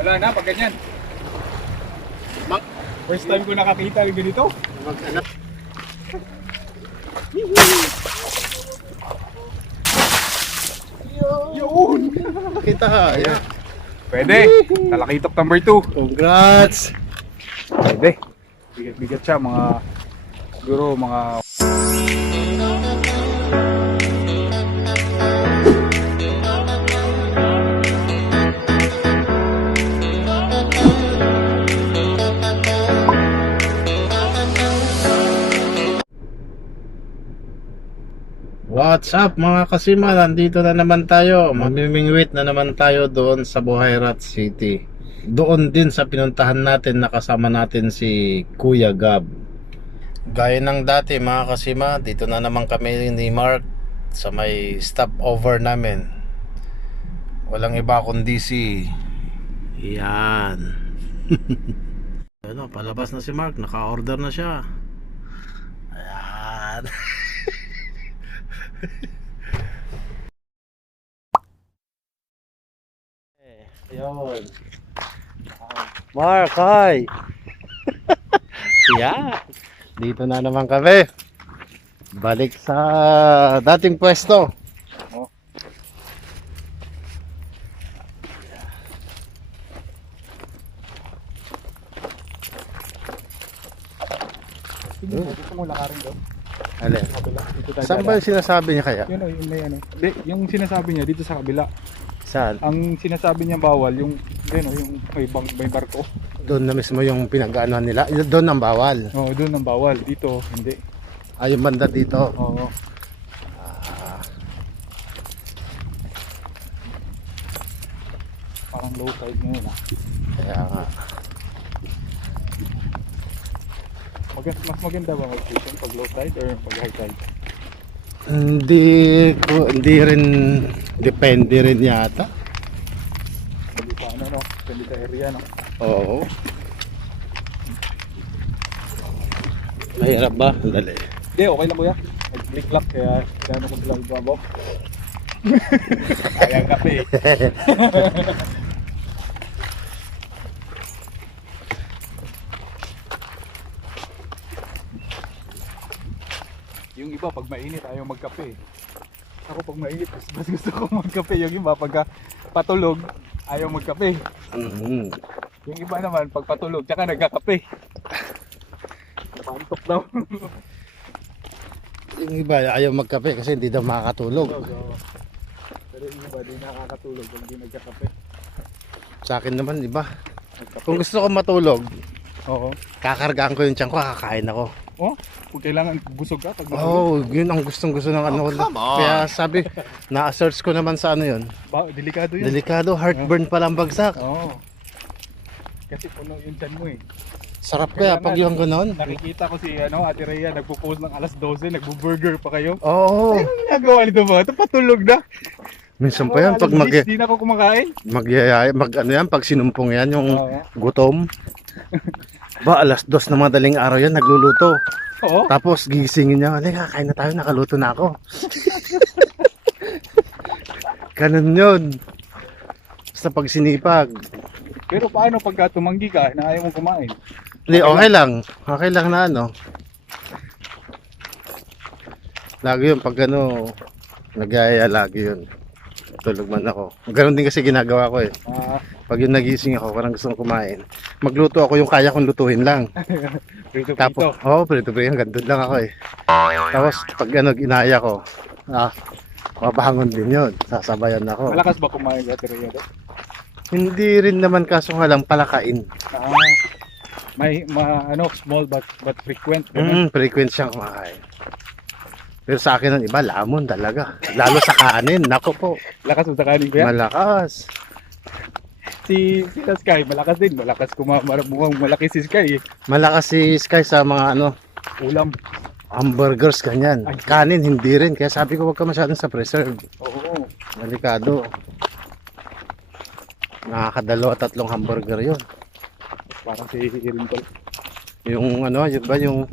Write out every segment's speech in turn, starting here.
Wala na, pag ganyan. Mag- First time ko nakakita ng ganito. Mag-anak. Yun! Kita ka. Ayan. Pwede. Talakitok number 2. Congrats. Pwede. Bigat-bigat siya, mga siguro mga What's up mga kasima? Nandito na naman tayo. Mamimingwit na naman tayo doon sa Buhayrat City. Doon din sa pinuntahan natin, nakasama natin si Kuya Gab. Gaya ng dati mga kasima, dito na naman kami ni Mark sa may stopover namin. Walang iba kundi si yan. Ano, palabas na si Mark, naka-order na siya. Ayan. Ayun. Mark, hi. Yeah. Dito na naman kami. Balik sa dating pwesto. oh. Gusto mo lakarin doon? Alin? Sa kabila. Dito tayo Saan ba yung sinasabi niya kaya? Yun o, yung may ano. Hindi, yung sinasabi niya dito sa kabila. Saan? Ang sinasabi niya bawal, yung yun o, yung may barko. Doon na mismo yung pinag-aanohan nila. Doon ang bawal. Oo, doon ang bawal. Dito, hindi. Ay, yung banda dito. Oo. Parang low tide ngayon ah. Kaya nga. Mas maganda ba mag-fishing pag low tide or pag high tide? Hindi rin, depende rin yata. Hindi sa ano no? Hindi sa area no? Oo. Mahirap ba? Dali. Hindi, okay lang kuya. Nag-click lock kaya ano ko lang bumabok. Kaya kape. Yung iba pag mainit ayaw magkape. Ako pag mainit mas gusto ko magkape. Yung iba pag patulog ayaw magkape. Mhm. Yung iba naman pag patulog tsaka nagkakape. Napantok daw. Yung iba ayaw magkape kasi hindi daw makakatulog. Pero yung iba di nakakatulog kung hindi nagkakape. Sa akin naman iba. Nagkape. Kung gusto ko matulog, Oo. kakargaan ko yung tiyan ko, kakain ako. Oh, kung kailangan busog ka pag Oh, yun ang gustong gusto ng ano. Kaya sabi, na-search ko naman sa ano yun. Delikado yun. Delikado, heartburn pa lang bagsak. Oo. Kasi puno yung tiyan mo eh. Sarap kaya pag yung ganon. Nakikita ko si Ate Rhea nagpo-post ng alas 12, nagbo-burger pa kayo. Oo. Ano ginagawa nito ba? Ito patulog na. Minsan pa yan, pag Hindi na ako kumakain. ano yan, pag sinumpong yan, yung Oo. gutom. Ba, alas 2 na madaling araw yan, nagluluto. Oo. Tapos gigisingin niya, halika, kain na tayo, nakaluto na ako. Ganun yun. Basta pag sinipag. Pero paano pagka tumanggi ka na ayaw mo kumain? Hindi, okay lang. Okay lang na ano. Lagi yun, pag ano, nag-aaya lagi yun. Tulog man ako. Ganun din kasi ginagawa ko eh. Ah, Pag yung nagising ako, parang gusto kong kumain. Magluto ako yung kaya kong lutuin lang. prito. Tapos, prito-prito, hanggang doon lang ako eh. Tapos, pag ano, ginaya ko, mabangon din yun. Sasabayan ako. Malakas ba kumain si Ate Rhea? Hindi rin naman kaso nga lang palakain. Ah, small but frequent. Ganun. Frequent siyang kumakain. Pero sa akin ang iba, lamon talaga. Lalo sa kanin, nako po. Lakas mo sa kanin ko yan. Malakas. Si Sky, malakas din. Mukhang malaki si Sky eh. Malakas si Sky sa mga ano, Ulam. hamburgers, ganyan. Ay. Kanin, hindi rin. Kaya sabi ko, wag ka masyadong sa preserve. Oo. Delikado. Nakakadalawa, tatlong hamburger yun. Parang si Irimpol. Yung ano, yun ba yung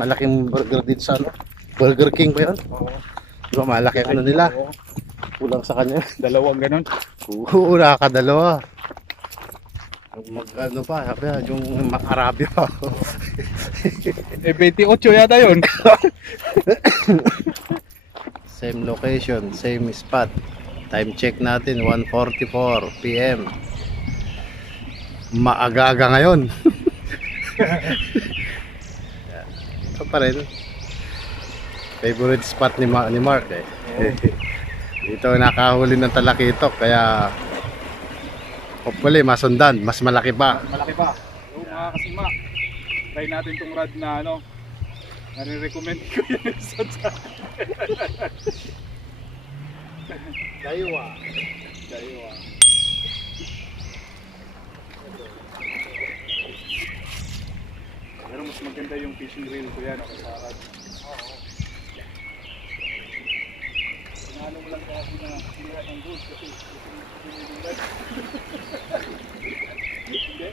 malaking burger dito sa ano? Burger King ba yun? Oo. Diba malaki ano nila? Oo. Kulang sa kanya. Dalawang ganun. Oo, nakakadalawa. Ano pa, sabi na, yung Arabia pa. Eh, 28 yata yun. Same location, same spot. Time check natin, 1:44 PM. Maaga-aga ngayon. Ito pa rin. Favorite spot ni Mark eh. Dito nakahuli ng talakitok, kaya hopefully masundan, mas malaki pa. Malaki pa. So, mga kasima, try natin tong rod na ano. Nare-recommend ko yun sa Daywa. Daiwa. Pero mas maganda yung fishing reel ko yan, okay, sa rod. Oo. Pinalo mo lang kaya sinira ng goose kasi pinililan. Hindi?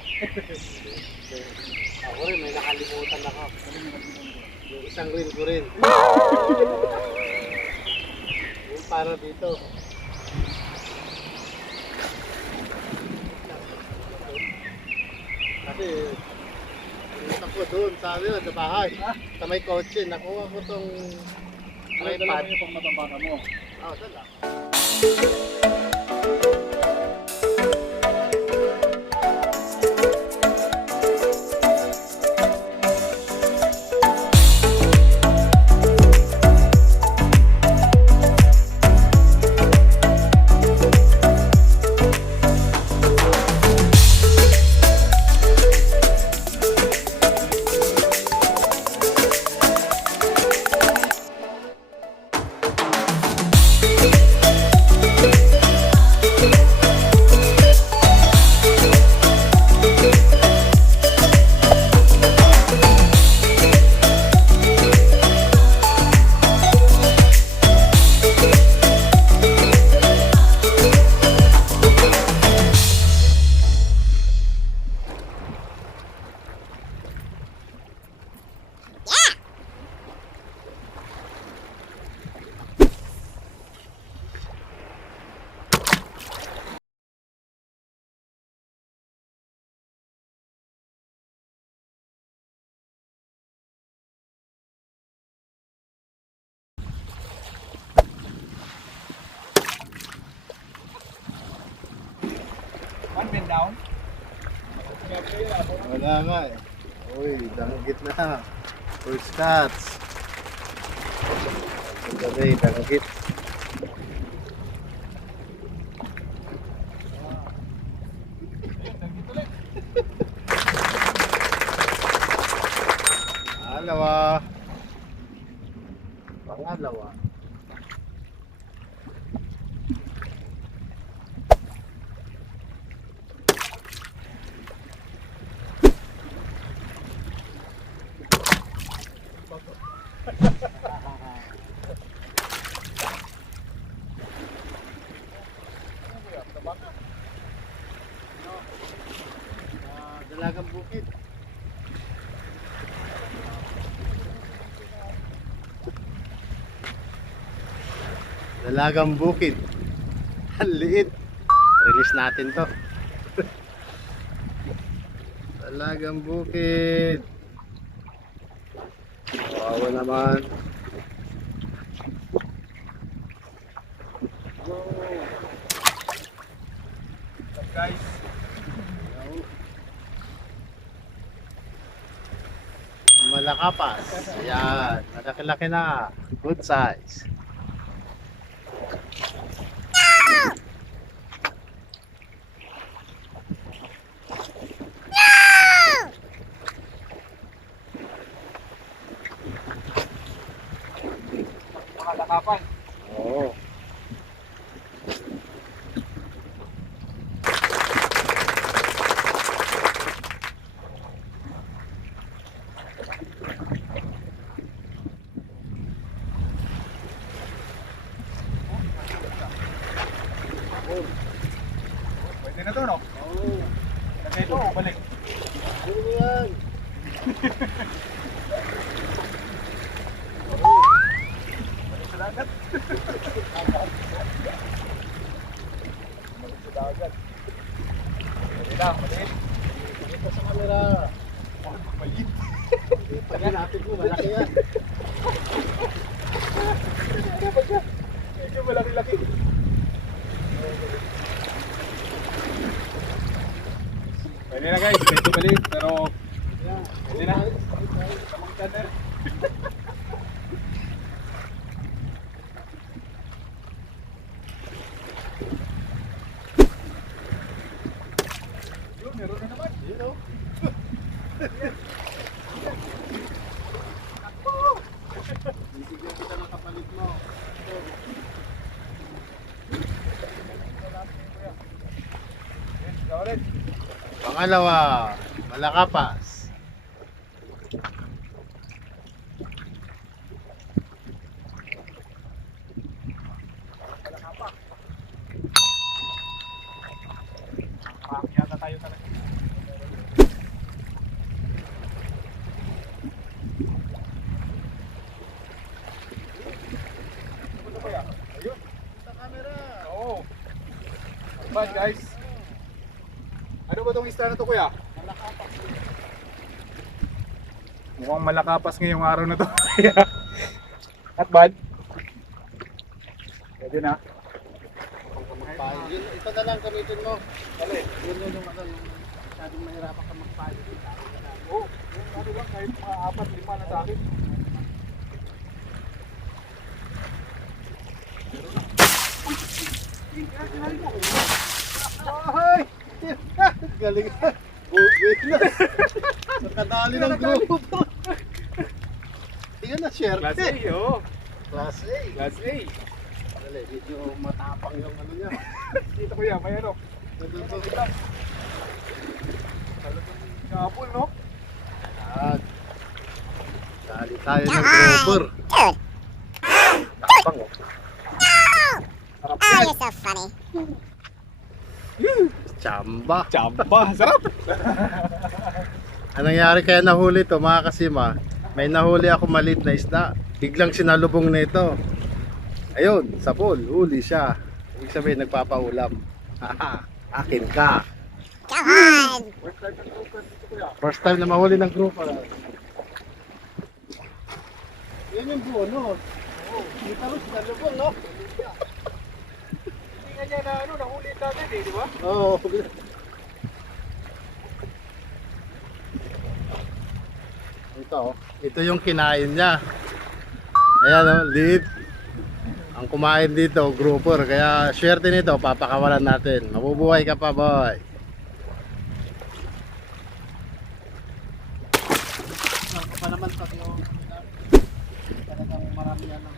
Ako rin, may nakalimutan ako. Yung isang reel ko rin. Yung para dito. Kasi, pumunta ko doon sa bahay. Sa may kotse, nakuha ko tong Ay, dala mo yung pang matambaka mo. Oh, dala. One pin down. Wala nga eh. Uy, danggit na. First cuts. Gabi, danggit. Pangalawa. Pangalawa. Dalagang bukid. Dalagang bukid. Ang liit. Release natin to. Dalagang bukid. Wow naman. What's up, guys? Malakapas. Yan. Malaki-laki na. Good size. Makalakapan. Oo. Pwede na to, no? Oo. Lagay ito o balik? Ano yan? Balik sa dagat. Balik sa dagat. Pwede lang, maliit. Kita sa camera. Maliit. Pagin natin mo, malaki yan. Dapat siya. Medyo malaki-laki. Pwede na guys, medyo maliit pero pwede na. Tamang tanner. Yun, meron na naman. Yun o. Bibigyan kita ng kapalit mo. Orange. Pangalawa, malakapas. Yata tayo talaga. Ano ba kaya? Ayun. Sa camera. Oo. Bad guys. Ano ba tong isda na to kuya? Malakapas. Mukhang malakapas ngayong araw na to. At bad? Pwede na. Yun, ito na lang gamitin mo. Dali. Yun yung ano, yung masyadong mahirapan ka magpahit. Oo. Yung ano lang, kahit mga 4-5 na sa akin. Ay! Galing ka. Wait lang. Nakadali ng grupo. Yan na, share. Class A, oo. Class A. Class A. Dali, medyo matapang yung ano niya. Dito kuya, may ano. Ito. Talagang kapul, no? Yan. Dali tayo ng grouper. Tapang oh. Sarap Oh, yan. you're so funny. Chamba. Chamba, sarap. Anong nangyari kaya nahuli to mga kasima? May nahuli ako maliit na isda. Biglang sinalubong na ito. Ayun, sa pool, huli siya. Ibig sabihin nagpapaulam. Haha, akin ka. Come on. First time ng grouper dito kuya. First time na mahuli ng grouper. Yan yung bonus. Kita mo sinalubong, no? Hindi nga niya na ano, nahuli natin eh, di ba? Oo. Ito yung kinain niya. Ayan o, lead. Ang kumain dito, grouper. Kaya swerte nito, papakawalan natin. Mabubuhay ka pa, boy. Ako pa naman pag yung talagang marami yan ang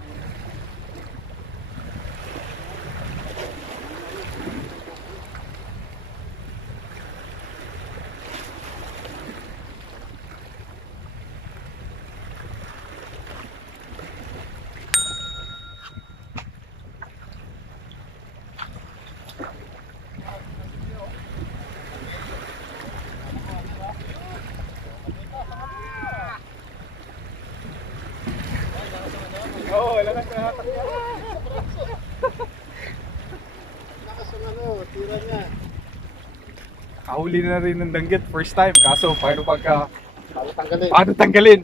Oo, wala nang nahatak niya. lakas ang ano, tira niya. Kahuli na rin ng danggit, first time. Kaso, paano pagka... Paano tanggalin? Paano tanggalin?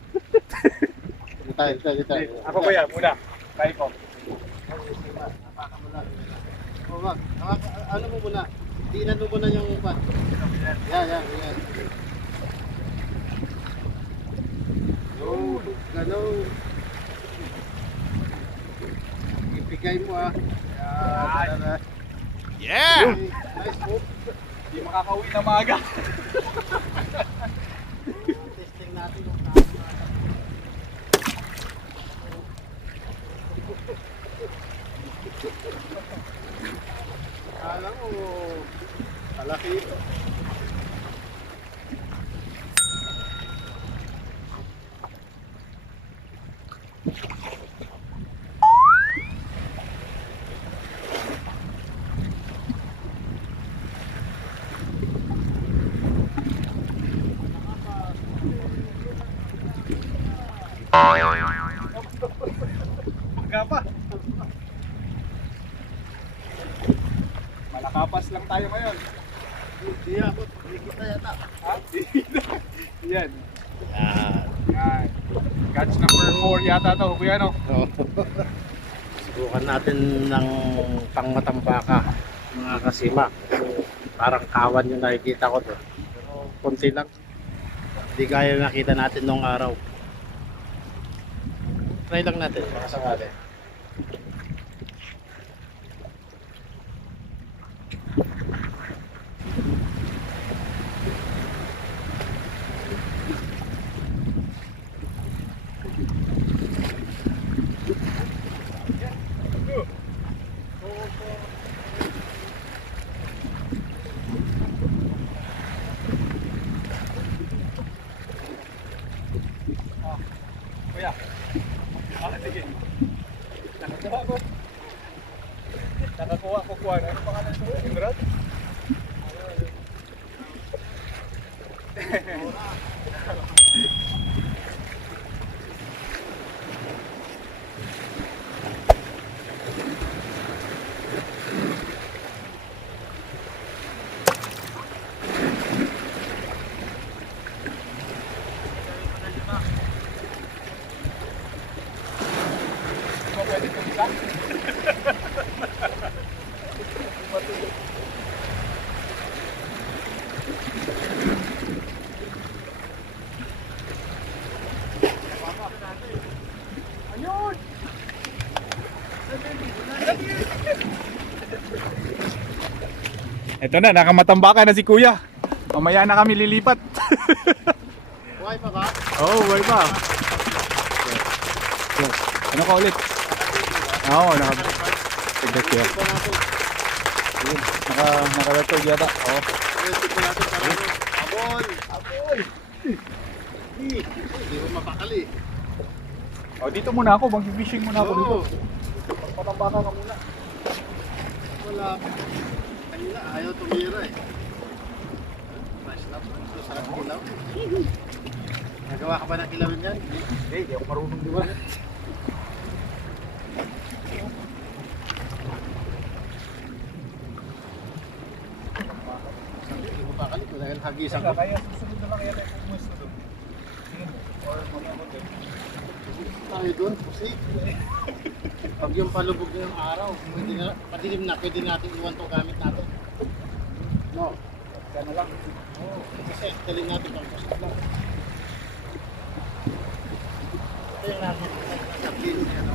Dito. Ako kuya, muna. Try ko. O wag, ano mo muna? Dinan mo muna yung pan. Yan. Oh, gano'n. Ibigay mo ah. Yan. Yeah! Nice move. Hindi makakauwi na maaga. Testing natin yung kama. Kala mo, malaki ito. Magka pa. Malakapas lang tayo ngayon. Hindi ako. Ha? Yan. Yan. Yan. Catch number 4 yata to, kuya no? So, subukan natin ng pangmatambaka, mga kasima. Parang kawan yung nakikita ko doon. Pero konti lang. Hindi gaya nakita natin nung araw. Try lang natin, baka sakali. Kuya. Sige. Nakakuha ko. Nakakuha ko kuha. Ano pangalan ito? Emerald? Pwede kong isa? Ayun! Ito na, nakamatambakan na si kuya. Mamaya na kami lilipat. Buhay pa ba? Oh, why ba? Ano ka ulit? Oo, naka-tignan siya. Naka-record yata. Oo. Abol! Abol! Hindi ko mapakali. Oh, dito muna ako, mag-fishing muna ako dito. Oo. Patambakan ka muna. Wala. Kanina ayaw tumira eh. Fresh up. Ito sa kilaw. Nagawa ka ba ng kilawin yan? Hindi ako marunong di ba? Hindi mo pakali ko dahil hagisan ko. Kaya susunod na lang yan ay kumusta doon. Or mag-amotin. Tayo doon, pusik. Pag yung palubog na yung araw, pwede na, padilim na, pwede natin iwan to gamit natin. No. Kaya na lang. Oo, kasi taling natin pang pusik lang. Ito yung natin, nasa pin, ano.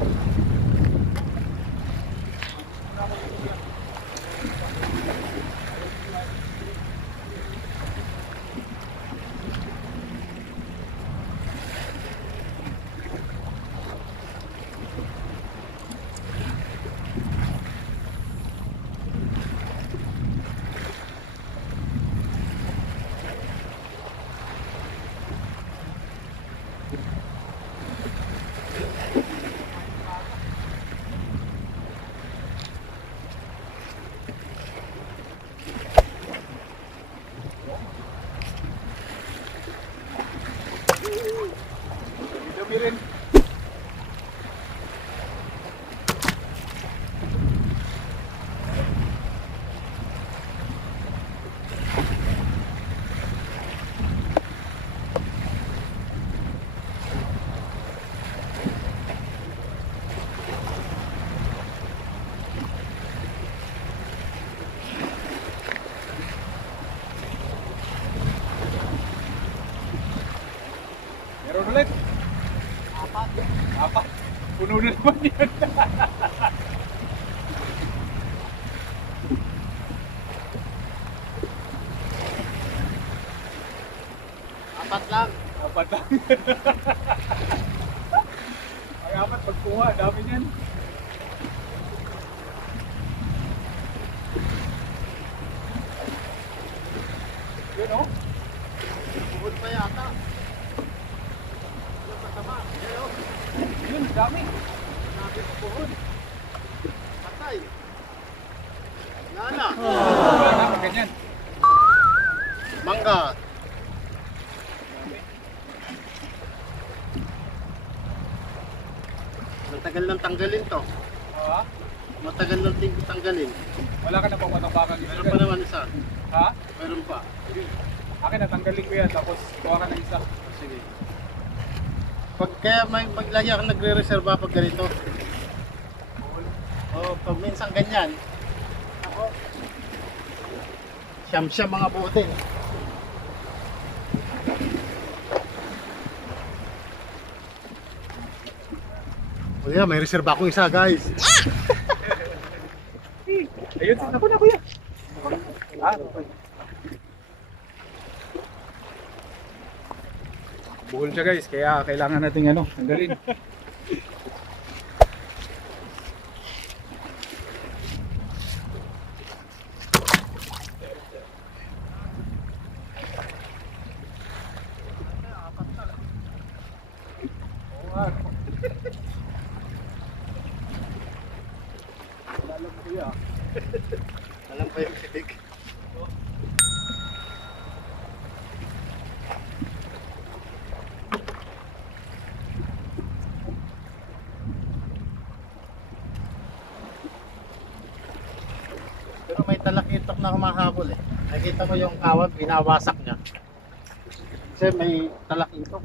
Dumi rin. Meron ulit. Apat. Puno na naman yan. Apat lang. Apat lang. Ay, apat pagkuha. Dami niyan. Yun o. Bukod pa yata. Yung kasama. Hello. Yun, dami. Nabi ko buhod. Patay. Nana. Wala na, ganyan. Mangga. Matagal nang tanggalin to. Ha? Matagal nang tanggalin. Wala ka na pang matambakan dito. Meron pa naman isa. Ha? Meron pa. Akin natanggalin ko yan, tapos kuha ka ng isa. Sige. Kaya may lagi ako nagre-reserva pag ganito. O pag minsan ganyan. Ako. Siyam-siyam mga buti. O yeah, may reserva akong isa guys. Ayun, ako na kuya. Okay. Buhol siya guys, kaya kailangan nating tanggalin. Alam pa yung kilig. Pero may talakitok na humahabol eh. Nakita mo yung kawad, binawasak niya. Kasi may talakitok.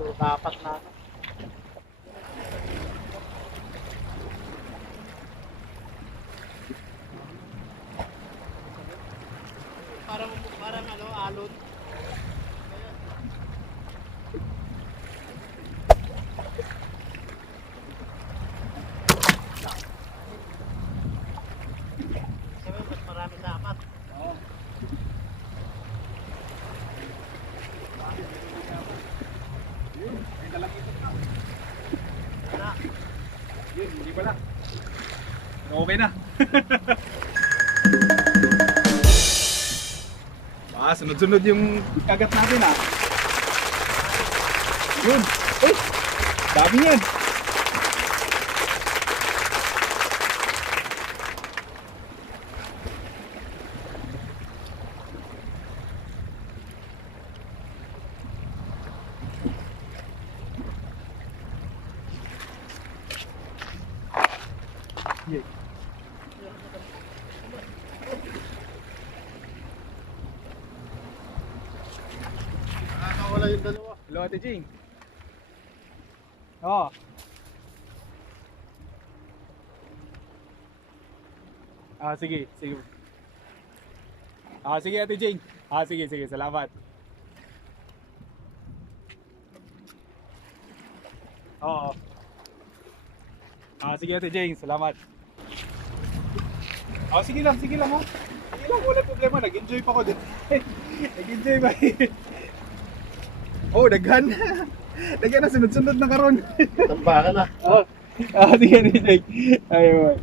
Ito dapat na ano. Parang alon. Sabi mas marami dapat. Oo. Yun, may talakitok na. Wala. Yun, hindi pala. Okay na. Sunod-sunod yung kagat natin Yun. Uy! Dami yan. Yeah. Wala yung dalawa. Hello, Ate Jing. Oo. Sige, sige. Sige, Ate Jing. Sige, sige, salamat. Oo. Sige, Ate Jing, salamat. Sige lang, sige lang Sige lang, wala problema. Nag-enjoy pa ko din. Nag-enjoy ba? Daghan. Daghan na, sunod-sunod na karon. Tambakan na. Sige, Ate Jing. Ayun.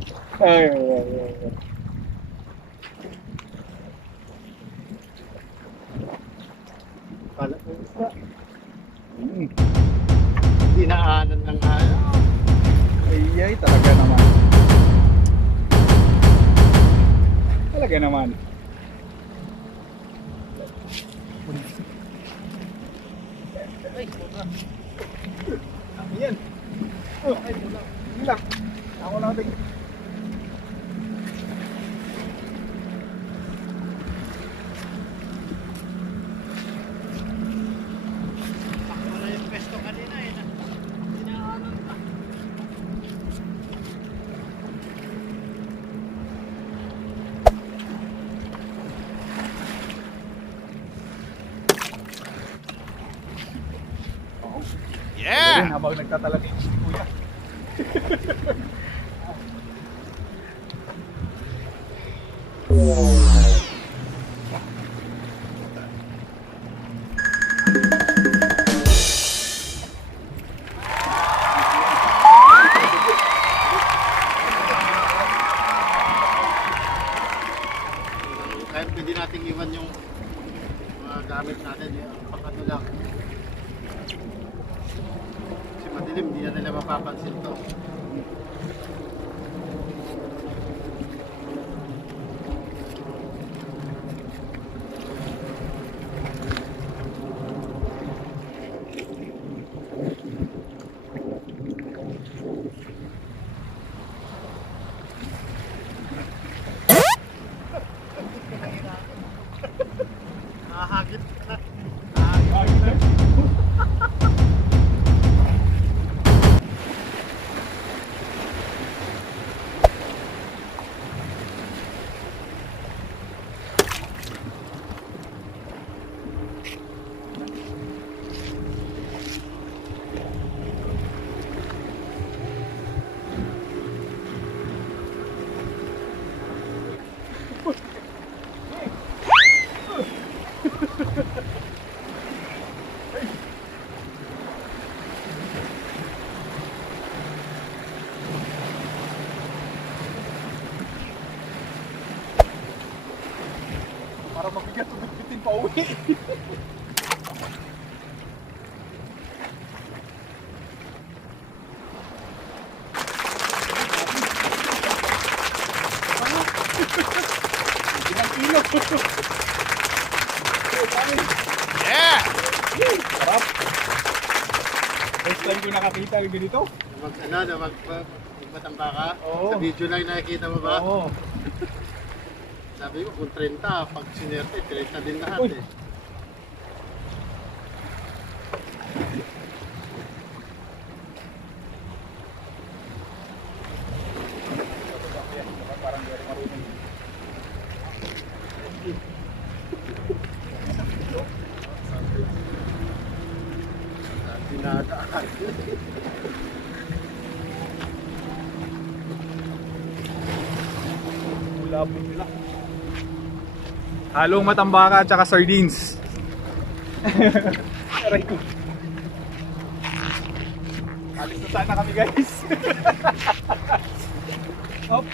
Pala ko isa. Dinaanan ng ayaw. Ay, talaga naman. Talaga naman. Ay, sobra. Yan. Ay, wala. Yun lang. Ako lang tingin. Wala yung pesto kanina eh. Dinaanan pa. Yeah! Habang nagtatalagay si Kuya. Kahit pwede nating iwan yung mga gamit natin, yung pakano lang. Kasi madilim, hindi na nila mapapansin to. Ahagit na. Para mabigat, bitin pa uwi. Ilang kilo. Yeah! Sarap. First time ko nakakita ng ganito. Magbatamba ka? Oo. Sa video lang nakikita mo ba? Oo. Sabi ko kung 30, pag sinerte, 30 din lahat Uy. eh. Parang hindi ako marunong. Pinadaan. Ulabot nila. Halong matambaka at saka sardines. Aray ko. Alis na sana kami guys. Hop.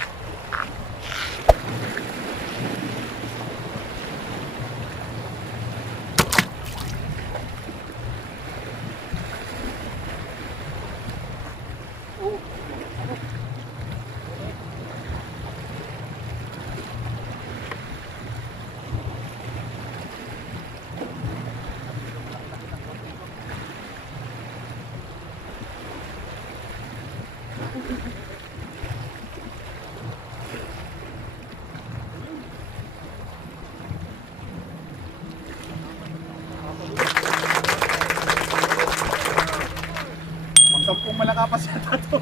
Pang-sampung malakapas yata to.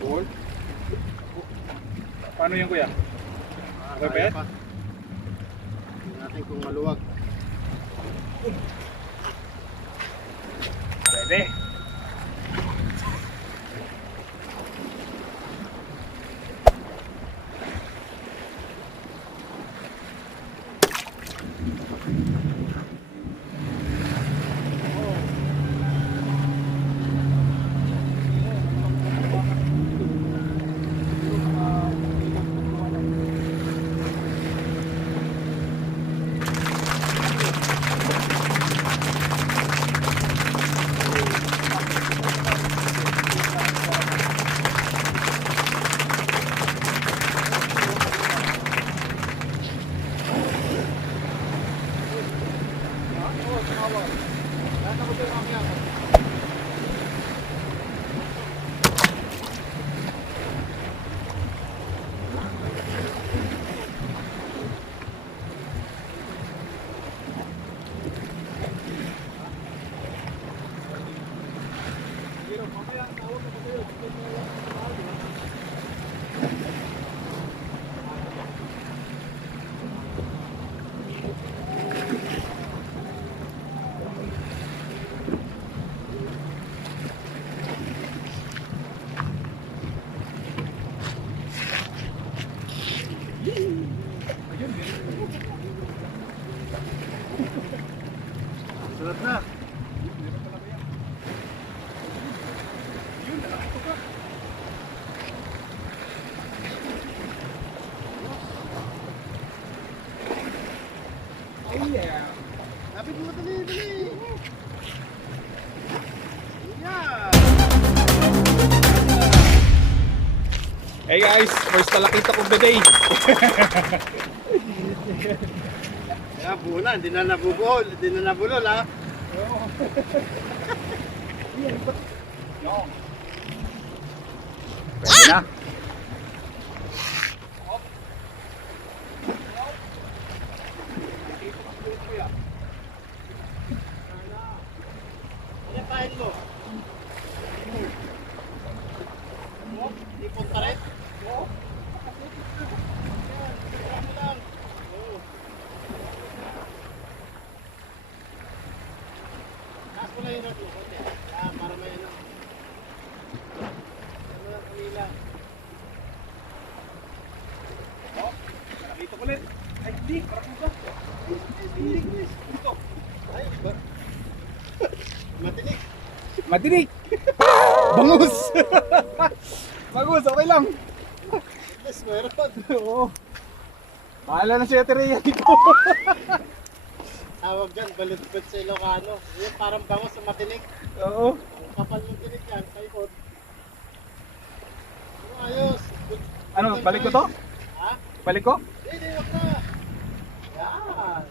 Gold. Paano yan kuya? Okay ba yan? Tingnan natin kung maluwag. Pwede. Sunod na. Oh yeah. Lapit mo, dali, dali. Yeah. Hey guys, first talakita of the day. Kaya buo na, hindi na nabubuhol, hindi na nabulol ha. Pwede na. Ano pahin mo? Hindi punta rin? Oo. Taas mo lang yung ratlo, konti. Para may ano. Ano lang kanila. Dito ulit. Ay, hindi. Parang ito. Dito. Ay, ba? Matinik. Matinig. Bangus. Bangus, okay lang. Yes, meron. Oo. Bahala na si Ate Rhea dito. Tawag dyan, balutbot sa Ilocano. Yung parang bangus sa matinik. Oo. Ang kapal ng tinik yan, paikot. Ano, ayos. Ano, balik ko to? Ha? Balik ko? Hindi, wag na. Yan.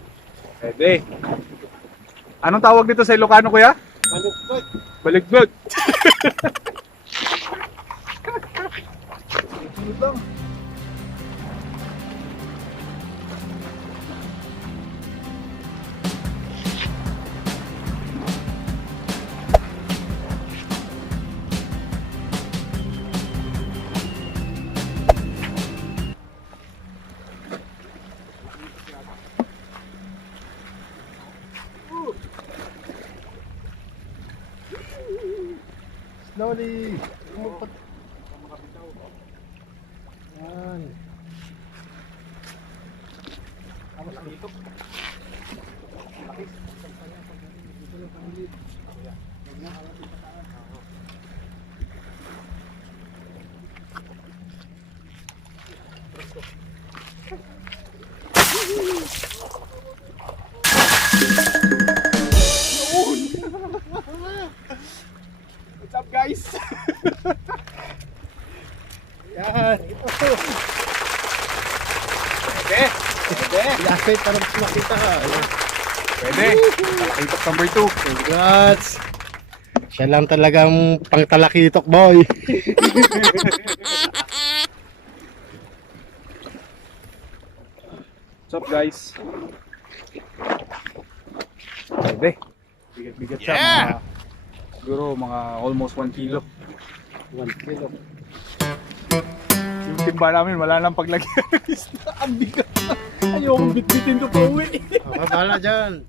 Pwede. Anong tawag dito sa Ilocano, kuya? Balutbot. Baligbag. Sunod lang. Slowly. Yan. What's up, guys? Yan. Pwede. Pwede. Lasay, parang makita ka. Ayan. Pwede. Talakitok number 2. Congrats. Siya lang talagang pangtalakitok boy. What's up, guys? Pwede. Bigat-bigat siya. Mga, siguro mga almost 1 kilo. 1 kilo. Yung timba namin, wala nang paglagyan ng isda. Ang bigat. Ayokong bitbitin to pa uwi. Bala dyan.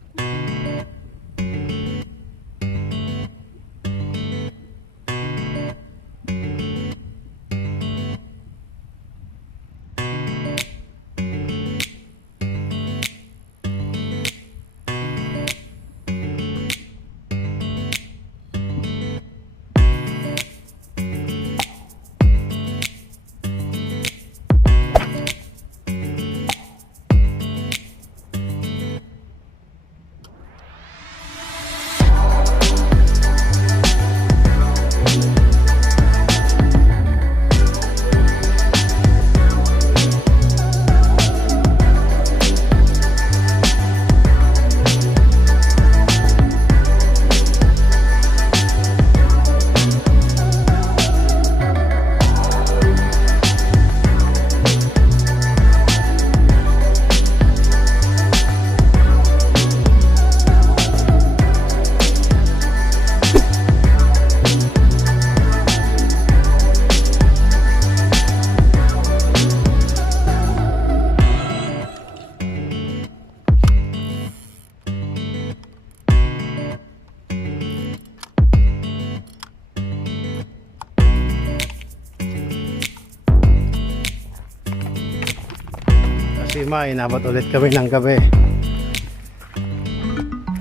Sima, inabot ulit kami ng gabi.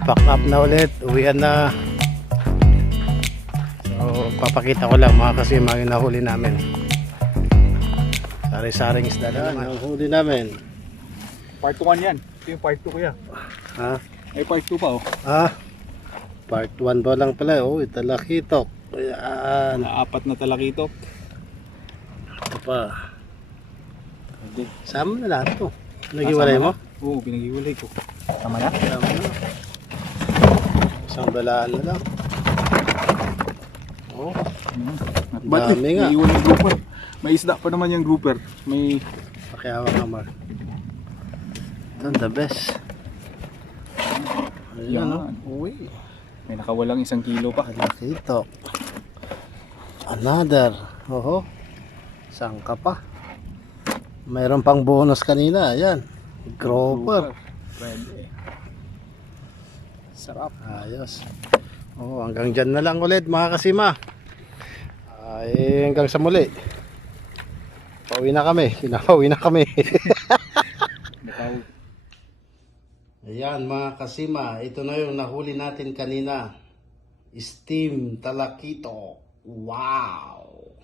Pack up na ulit, uwian na. So, papakita ko lang mga kasima yung nahuli namin. Sari-saring isda na naman. Ang huli namin. Part 1 yan. Ito yung part 2 kuya. Ha? May part 2 pa oh. Ah, part 1 ba lang pala. Oh, talakitok. Ayan. Apat na talakitok. pa. Hindi. Sama na lahat to. Nag-iwalay mo? Oo, pinag-iwalay ko. Tama na? Sama na. Isang balaan na lang. Oh, Ba't dami nga. may iwan yung grouper. May isda pa naman yung grouper. May... pakiawa nga, Mark. Ito, the best. Ayan, no? Uy. May nakawalang 1 kilo pa. Nakito. Another. Oho. Sangka pa. Mayroon pang bonus kanina. Ayan. Grouper. Pwede. Sarap. Ayos. Oh, hanggang dyan na lang ulit mga kasima. Ay, hanggang sa muli. Pauwi na kami. Pinapauwi na kami. Ayan mga kasima. Ito na yung nahuli natin kanina. Steam talakito. Wow!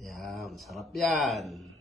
Yan. Sarap yan.